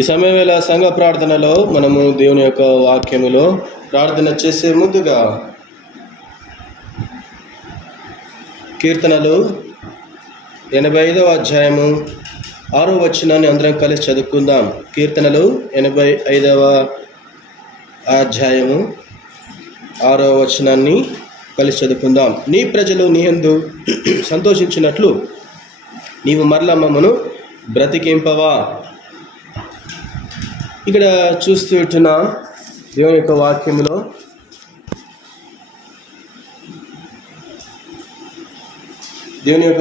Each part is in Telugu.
ఈ సమయం వేళ సంఘ ప్రార్థనలో మనము దేవుని యొక్క వాక్యములో ప్రార్థన చేసే ముందుగా కీర్తనలు 85వ అధ్యాయము 6వ వచనాన్ని అందరం కలిసి చదువుకుందాం. కీర్తనలు 85వ అధ్యాయము 6వ వచనాన్ని కలిసి చదువుకుందాం. నీ ప్రజలు నీ యందు సంతోషించినట్లు నీవు మరల మమ్మను బ్రతికింపవా. ఇక్కడ చూస్తూ ఉంటున్న దేవుని యొక్క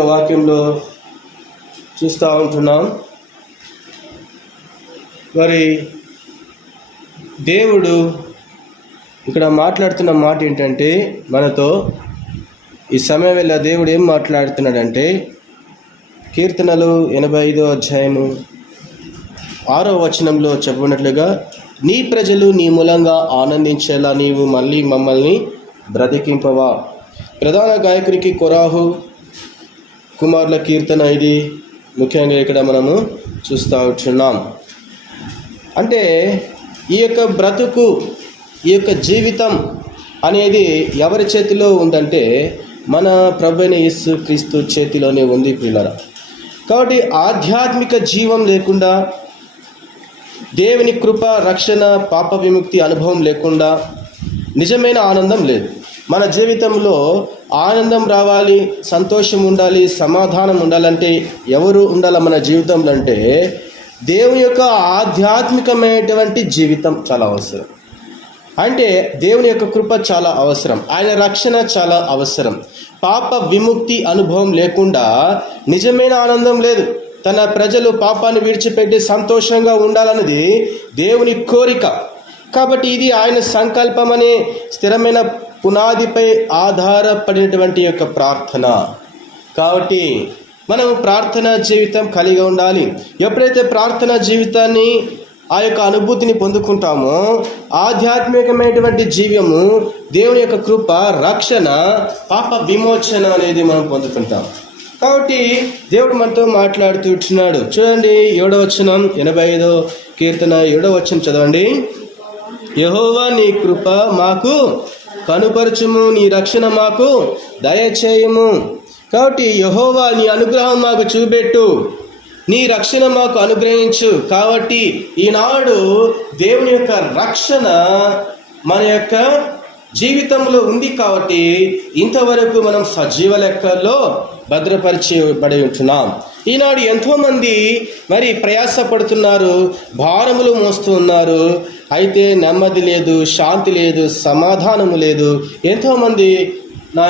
వాక్యంలో చూస్తూ ఉంటున్నాం. మరి దేవుడు ఇక్కడ మాట్లాడుతున్న మాట ఏంటంటే, మనతో ఈ సమయం వల్ల దేవుడు ఏం మాట్లాడుతున్నాడంటే, కీర్తనలు 85వ అధ్యాయము 6వ వచనంలో చెప్పినట్లుగా నీ ప్రజలు నీ మూలంగా ఆనందించేలా నీవు మళ్ళీ మమ్మల్ని బ్రతికింపవా. ప్రధాన గాయకునికి కొరాహు కుమారుల కీర్తన ఇది ముఖ్యంగా ఇక్కడ మనము చూస్తూ ఉంటున్నాం. అంటే ఈ యొక్క బ్రతుకు, ఈ యొక్క జీవితం అనేది ఎవరి చేతిలో ఉందంటే మన ప్రభువైన యేసు క్రీస్తు చేతిలోనే ఉంది ప్రియులారా. కాబట్టి ఆధ్యాత్మిక జీవం లేకుండా, దేవుని కృప, రక్షణ, పాప విముక్తి అనుభవం లేకుండా నిజమైన ఆనందం లేదు. మన జీవితంలో ఆనందం రావాలి, సంతోషం ఉండాలి, సమాధానం ఉండాలంటే ఎవరు ఉండాలి మన జీవితంలో అంటే దేవుని యొక్క ఆధ్యాత్మికమైనటువంటి జీవితం చాలా అవసరం. అంటే దేవుని యొక్క కృప చాలా అవసరం, ఆయన రక్షణ చాలా అవసరం. పాప విముక్తి అనుభవం లేకుండా నిజమైన ఆనందం లేదు. తన ప్రజలు పాపాన్ని విడిచిపెట్టి సంతోషంగా ఉండాలన్నది దేవుని కోరిక. కాబట్టి ఇది ఆయన సంకల్పం అనే స్థిరమైన పునాదిపై ఆధారపడినటువంటి యొక్క ప్రార్థన. కాబట్టి మనం ప్రార్థనా జీవితం కలిగి ఉండాలి. ఎప్పుడైతే ప్రార్థనా జీవితాన్ని, ఆ యొక్క అనుభూతిని పొందుకుంటామో ఆధ్యాత్మికమైనటువంటి జీవము, దేవుని యొక్క కృప, రక్షణ, పాప విమోచన అనేది మనం పొందుకుంటాం. కాబట్టి దేవుడు మనతో మాట్లాడుతున్నాడు. చూడండి 7వ వచనం, 85వ కీర్తన 7వ వచనం చదవండి. యెహోవా నీ కృప మాకు కనుపరచుము, నీ రక్షణ మాకు దయచేయము. కాబట్టి యెహోవా నీ అనుగ్రహం మాకు చూపెట్టు, నీ రక్షణ మాకు అనుగ్రహించు. కాబట్టి ఈనాడు దేవుని యొక్క రక్షణ మన యొక్క జీవితంలో ఉంది. కాబట్టి ఇంతవరకు మనం సజీవ లెక్కల్లో భద్రపరిచబడి ఉంటున్నాం. ఈనాడు ఎంతోమంది మరి ప్రయాసపడుతున్నారు, భారములు మోస్తూ ఉన్నారు, అయితే నెమ్మది లేదు, శాంతి లేదు, సమాధానము లేదు. ఎంతోమంది నా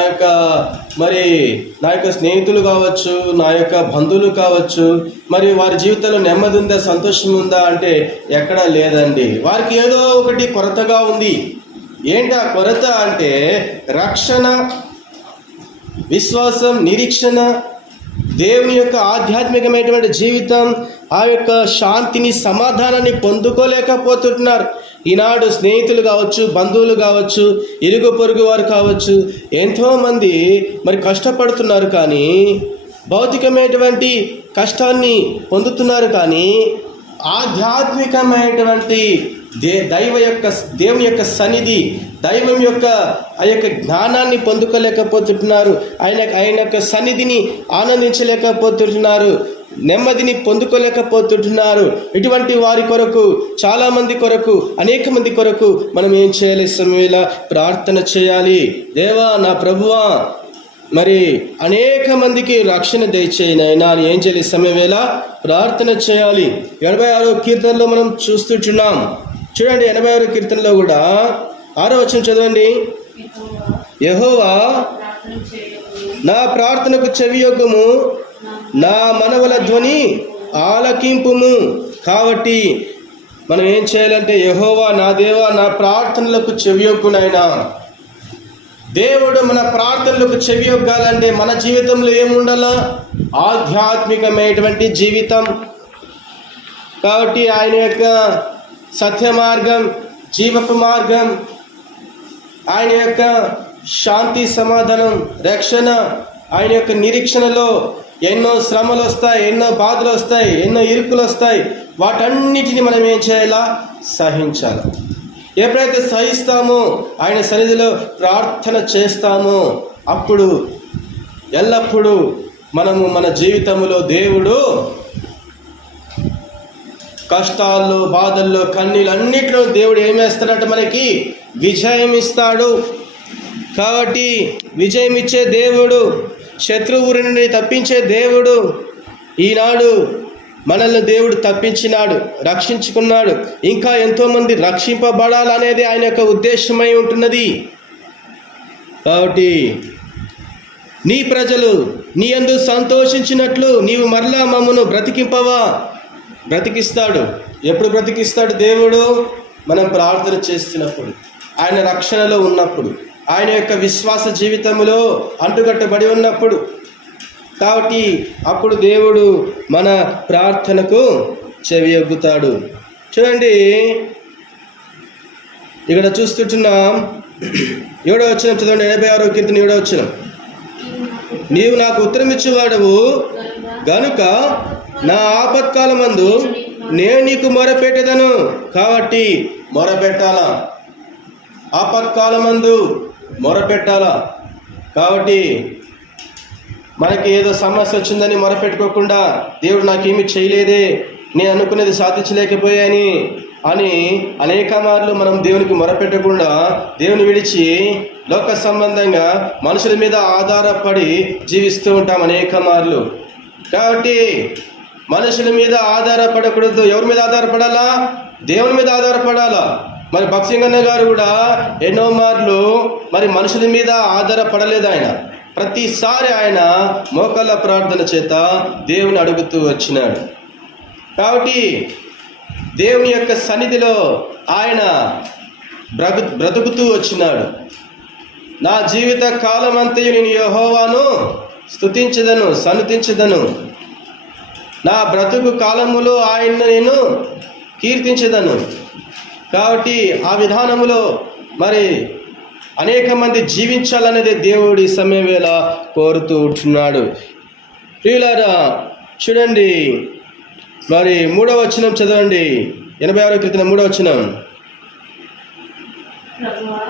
యొక్క స్నేహితులు కావచ్చు, నా యొక్క బంధువులు కావచ్చు, మరి వారి జీవితంలో నెమ్మది ఉందా, సంతోషం ఉందా అంటే ఎక్కడా లేదండి. వారికి ఏదో ఒకటి కొరతగా ఉంది. ఏంటి ఆ కొరత అంటే రక్షణ, విశ్వాసం, నిరీక్షణ, దేవుని యొక్క ఆధ్యాత్మికమైనటువంటి జీవితం, ఆ యొక్క శాంతిని, సమాధానాన్ని పొందుకోలేకపోతున్నారు. ఈనాడు స్నేహితులు కావచ్చు, బంధువులు కావచ్చు, ఇరుగు పొరుగు వారు కావచ్చు, ఎంతోమంది మరి కష్టపడుతున్నారు, కానీ భౌతికమైనటువంటి కష్టాన్ని పొందుతున్నారు, కానీ ఆధ్యాత్మికమైనటువంటి దేవుని యొక్క సన్నిధి, దైవం యొక్క ఆ యొక్క జ్ఞానాన్ని పొందుకోలేకపోతున్నారు. ఆయన యొక్క సన్నిధిని ఆనందించలేకపోతున్నారు, నెమ్మదిని పొందుకోలేకపోతున్నారు. ఇటువంటి వారి కొరకు, చాలామంది కొరకు, అనేక మంది కొరకు మనం ఏం చేయాలి? సమయంలో ప్రార్థన చేయాలి. దేవా, నా ప్రభువా, మరి అనేక మందికి రక్షణ దయచేయి నాయనా అని ఏం చేయాలి? సమయవేళ ప్రార్థన చేయాలి. 86వ కీర్తనలో మనం చూస్తున్నాం. చూడండి 86వ కీర్తనలో కూడా 6వ వచనం చదవండి. యెహోవా నా ప్రార్థనకు చెవియొగ్గుము, నా మనవల ధ్వని ఆలకింపుము. కాబట్టి మనం ఏం చేయాలంటే, యెహోవా నా దేవా నా ప్రార్థనలకు చెవియొగ్గు నాయనా. దేవుడు మన ప్రార్థనలకు చెవియొగ్గాలంటే మన జీవితంలో ఏముండాలా? ఆధ్యాత్మికమైనటువంటి జీవితం. కాబట్టి ఆయన యొక్క సత్య మార్గం, జీవపు మార్గం, ఆయన యొక్క శాంతి, సమాధానం, రక్షణ, ఆయన యొక్క నిరీక్షణలో ఎన్నో శ్రమలు వస్తాయి, ఎన్నో బాధలు వస్తాయి, ఎన్నో ఇరుకులు వస్తాయి. వాటన్నిటిని మనం ఏం చేయాలా? సహించాలి. ఎప్పుడైతే సహిస్తామో, ఆయన సన్నిధిలో ప్రార్థన చేస్తామో, అప్పుడు ఎల్లప్పుడూ మనము మన జీవితంలో దేవుడు కష్టాల్లో, బాధల్లో, కన్నీళ్ళు అన్నిట్లో దేవుడు ఏం చేస్తాడంటే మనకి విజయం ఇస్తాడు. కాబట్టి విజయం ఇచ్చే దేవుడు, శత్రువు నుండి తప్పించే దేవుడు. ఈనాడు మనల్ని దేవుడు తప్పించినాడు, రక్షించుకున్నాడు. ఇంకా ఎంతోమంది రక్షింపబడాలనేది ఆయన యొక్క ఉద్దేశమై ఉంటున్నది. కాబట్టి నీ ప్రజలు నీ యందు సంతోషించినట్లు నీవు మరలా మమ్మను బ్రతికింపవా? బ్రతికిస్తాడు. ఎప్పుడు బ్రతికిస్తాడు దేవుడు? మనం ప్రార్థన చేస్తున్నప్పుడు, ఆయన రక్షణలో ఉన్నప్పుడు, ఆయన యొక్క విశ్వాస జీవితంలో అంటుకట్టబడి ఉన్నప్పుడు. కాబట్టి అప్పుడు దేవుడు మన ప్రార్థనకు చెవియొగ్గుతాడు. చూడండి, ఇక్కడ చూస్తుంటున్నాం 7వ వచనం చదవండి. 86వ కీర్తన 7వ వచనం. నీవు నాకు ఉత్తరం ఇచ్చేవాడవు గనుక నా ఆపత్కాలమందు నేను నీకు మొరపెట్టెదను. కాబట్టి మొరపెట్టాలా, ఆపత్కాలమందు మొరపెట్టాలా. కాబట్టి మనకి ఏదో సమస్య వచ్చిందని మొరపెట్టుకోకుండా, దేవుడు నాకేమీ చేయలేదే, నేను అనుకునేది సాధించలేకపోయాని అని అనేక మార్లు మనం దేవునికి మొరపెట్టకుండా దేవుని విడిచి లోక సంబంధంగా మనుషుల మీద ఆధారపడి జీవిస్తూ ఉంటాం అనేక మార్లు. కాబట్టి మనుషుల మీద ఆధారపడకూడదు. ఎవరి మీద ఆధారపడాలా? దేవుని మీద ఆధారపడాలా. మరి భక్సింగన్న గారు కూడా ఎన్నో మార్లు మరి మనుషుల మీద ఆధారపడలేదు. ఆయన ప్రతిసారి ఆయన మోకాళ్ళ ప్రార్థన చేత దేవుని అడుగుతూ వచ్చినాడు. కాబట్టి దేవుని యొక్క సన్నిధిలో ఆయన బ్రతుకుతూ వచ్చినాడు. నా జీవిత కాలం అంతయు నేను యెహోవాను స్తుతించదను, సన్నుతించదను. నా బ్రతుకు కాలములో ఆయన్ను నేను కీర్తించదను. కాబట్టి ఆ విధానములో మరి అనేక మంది జీవించాలనేది దేవుడి సమయం వేళ కోరుతూ ఉంటున్నాడు. ప్రియులారా, చూడండి, మరి 3వ వచనం చదవండి. 86వ కీర్తన 3వ వచనం.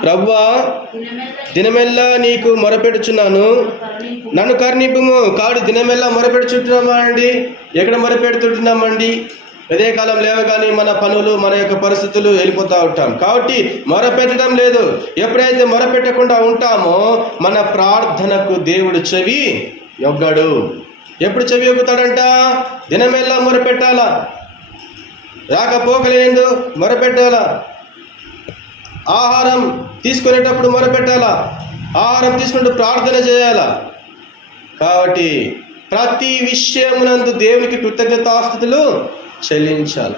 ప్రభువా, దినమెల్లా నీకు మొరపెడుచున్నాను, నన్ను కరుణింపుము. కాబట్టి దినమెల్లా మొరపెడుచుంటున్నామండి. ఎక్కడ మొరపెడుతుంటున్నామండి? అదే కాలం లేవగానే మన పనులు, మన యొక్క పరిస్థితులు వెళ్ళిపోతూ ఉంటాం. కాబట్టి మొరపెట్టడం లేదు. ఎప్పుడైతే మొరపెట్టకుండా ఉంటామో మన ప్రార్థనకు దేవుడు చెవి యొగ్గడు. ఎప్పుడు చెవి యొగ్గుతాడంట? దినమెల్లా మొరపెట్టాలా, రాకపోకలేదు మొరపెట్టాలా. ఆహారం తీసుకునేటప్పుడు మొరపెట్టాలా, ఆహారం తీసుకుంటూ ప్రార్థన చేయాలా. కాబట్టి ప్రతి విషయమునందు దేవునికి కృతజ్ఞతాస్తుతులు చెల్లించాలి.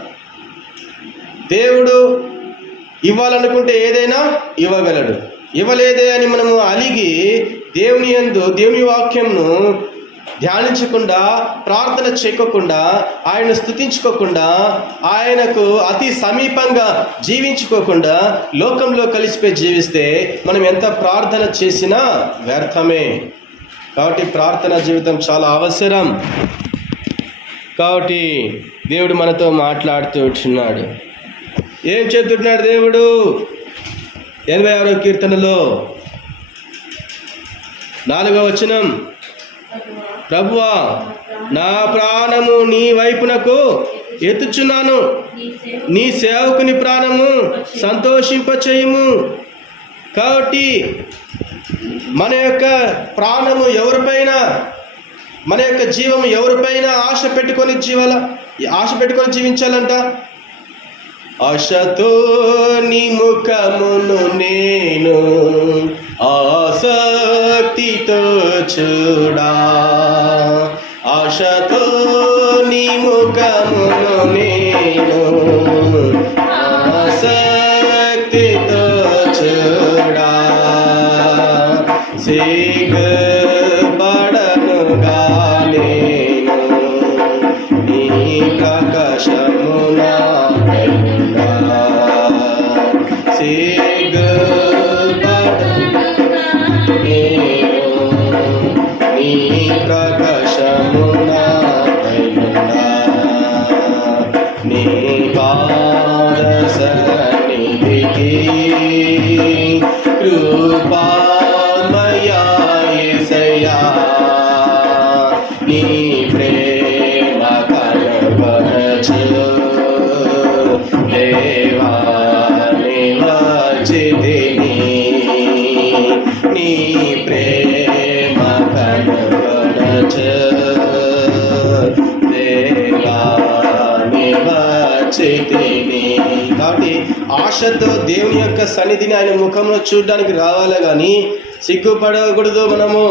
దేవుడు ఇవ్వాలనుకుంటే ఏదైనా ఇవ్వగలడు. ఇవ్వలేదే అని మనము అలిగి దేవుని యందు దేవుని వాక్యంను ధ్యానించకుండా, ప్రార్థన చేయకుండా, ఆయనను స్తుతించుకోకుండా, ఆయనకు అతి సమీపంగా జీవించుకోకుండా లోకంలో కలిసిపోయి జీవిస్తే మనం ఎంత ప్రార్థన చేసినా వ్యర్థమే. కాబట్టి ప్రార్థన జీవితం చాలా అవసరం. కాబట్టి దేవుడు మనతో మాట్లాడుతూ ఉంటున్నాడు. ఏం చెప్తున్నాడు దేవుడు? 86వ కీర్తనలో 4వ వచనం. ప్రభువా, నా ప్రాణము నీ వైపునకు ఎత్తుచున్నాను, నీ సేవకుని ప్రాణము సంతోషింపచేయుము. కాబట్టి మన యొక్క ప్రాణము ఎవరిపైన, మన యొక్క జీవము ఎవరిపైన ఆశ పెట్టుకొని జీవించాలంట. ఆశతో నీ ముఖమును నేను ఆసక్తితో చూడా, ఆశతో నీ ముఖమును నేను ఆసక్తితో చూడా, సిగ్గుపడనుగా నేను నీ ప్రకాశమునా, సిగ్గుపడను నేను నీ కృపామయా యేసయ్యా నీ ప్రేమ కనబరచు దేవా నివచితిని నీ ప్రేమ కనబరచు దేవా నివచితిని. కాబట్టి ఆశతో దేవుని యొక్క సన్నిధిని ఆయన ముఖంలో చూడడానికి రావాలి, కానీ సిగ్గుపడకూడదు. మనము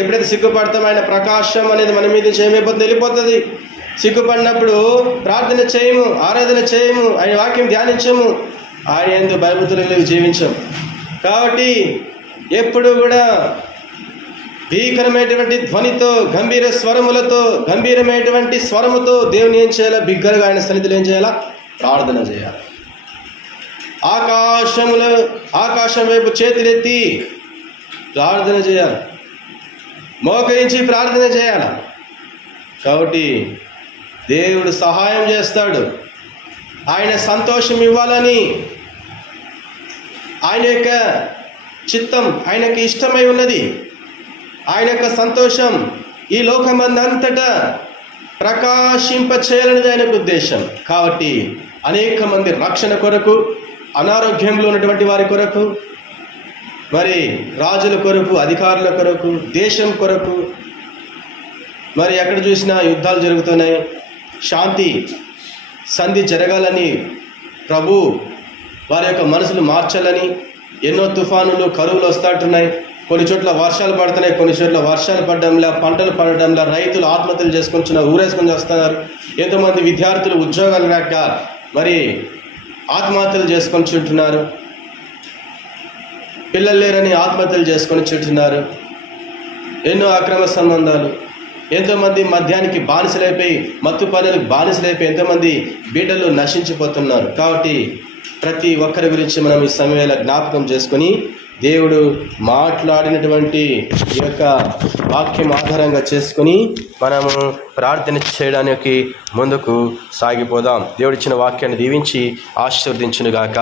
ఎప్పుడైతే సిగ్గుపడతామో ఆయన ప్రకాశం అనేది మన మీద చేయమైపోతుంది, వెళ్ళిపోతుంది. సిగ్గుపడినప్పుడు ప్రార్థన చేయము, ఆరాధన చేయము, ఆయన వాక్యం ధ్యానించము, ఆయన యందు భయభక్తులు కలిగి జీవించము. కాబట్టి ఎప్పుడు కూడా భీకరమైనటువంటి ధ్వనితో, గంభీర స్వరములతో, గంభీరమైనటువంటి స్వరముతో దేవుని ఏం చేయాలా? బిగ్గరగా ఆయన సన్నిధిలో ఏం చేయాలా? ప్రార్థన చేయాలి. ఆకాశం వైపు చేతులెత్తి ప్రార్థన చేయాలి, మోకరించి ప్రార్థన చేయాలి. కాబట్టి దేవుడు సహాయం చేస్తాడు. ఆయన సంతోషం ఇవ్వాలని ఆయన యొక్క చిత్తం, ఆయనకి ఇష్టమై ఉన్నది. ఆయన యొక్క సంతోషం ఈ లోకమందంతటా ప్రకాశింపచేయాలనేది ఆయనకు ఉద్దేశం. కాబట్టి అనేక మంది రక్షణ కొరకు, అనారోగ్యంలో ఉన్నటువంటి వారి కొరకు, మరి రాజుల కొరకు, అధికారుల కొరకు, దేశం కొరకు, మరి ఎక్కడ చూసినా యుద్ధాలు జరుగుతున్నాయి, శాంతి సంధి జరగాలని ప్రభు వారి యొక్క మనసులు మార్చాలని ఎన్నో తుఫానులు, కరువులు వస్తుంటున్నాయి. కొన్ని చోట్ల వర్షాలు పడుతున్నాయి, కొన్ని చోట్ల వర్షాలు పడడంలా, పంటలు పడడంలా రైతులు ఆత్మహత్యలు చేసుకొని ఊరేసుకొని వస్తున్నారు. ఎంతోమంది విద్యార్థులు ఉద్యోగాలు రాక మరి ఆత్మహత్యలు చేసుకొని చుంటున్నారు. పిల్లలు లేరని ఆత్మహత్యలు చేసుకొని చుంటున్నారు. ఎన్నో అక్రమ సంబంధాలు, ఎంతోమంది మద్యానికి బానిసలైపోయి, మత్తు పనులకు బానిసలైపోయి ఎంతోమంది బిడ్డలు నశించిపోతున్నారు. కాబట్టి ప్రతి ఒక్కరి గురించి మనం ఈ సమయంలో జ్ఞాపకం చేసుకొని దేవుడు మాట్లాడినటువంటి ఈ యొక్క వాక్యం ఆధారంగా చేసుకుని మనము ప్రార్థన చేయడానికి ముందుకు సాగిపోదాం. దేవుడిచ్చిన వాక్యాన్ని దీవించి ఆశీర్వదించునుగాక.